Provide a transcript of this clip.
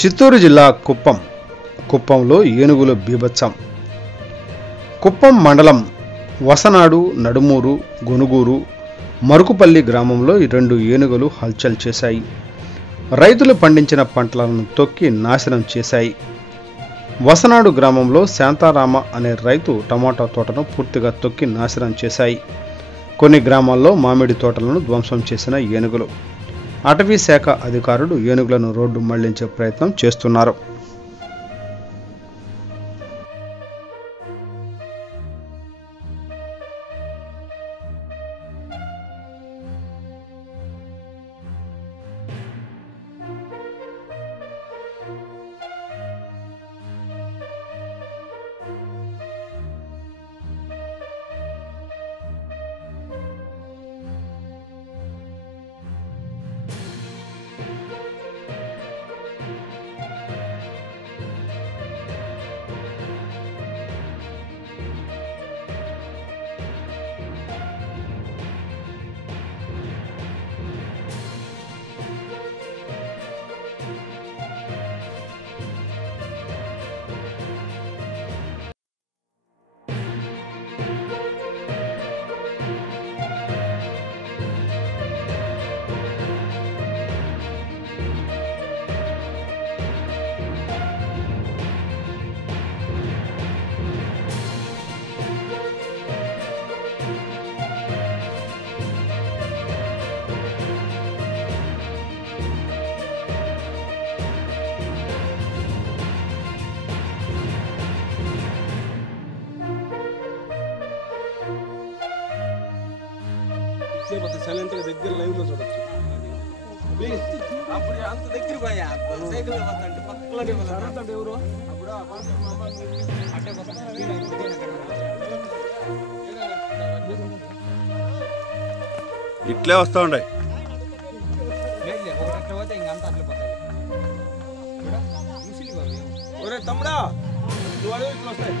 చిత్తూరు జిల్లా కుప్పంలో ఏనుగుల బీభత్సం. కుప్పం మండలం వసనాడు, నడుమూరు, గొనుగూరు, మరుకుపల్లి గ్రామంలో 2 ఏనుగులు హల్చల్ చేశాయి. రైతులు పండించిన పంటలను తొక్కి నాశనం చేశాయి. వసనాడు గ్రామంలో శాంతారామ అనే రైతు టమాటా తోటను పూర్తిగా తొక్కి నాశనం చేశాయి. కొన్ని గ్రామాల్లో మామిడి తోటలను ధ్వంసం చేసిన ఏనుగులు. అటవీ శాఖ అధికారులు ఏనుగులను రోడ్డు మళ్లించే ప్రయత్నం చేస్తున్నారు. సైలెంట్ గా దగ్గర లైవ్ లో చూడొచ్చు. అప్పుడు అంత దగ్గర పోయా సైకిల్ పోతాంటే పక్కలోనే పోతాంటే ఎవరు అప్పుడు అట్టే ఇట్లే వస్తా ఉండే పోతే ఇంకంతా అట్లే పోతాయి. తమ్ముడా నువ్వు అడుగు ఇట్లా వస్తాయి.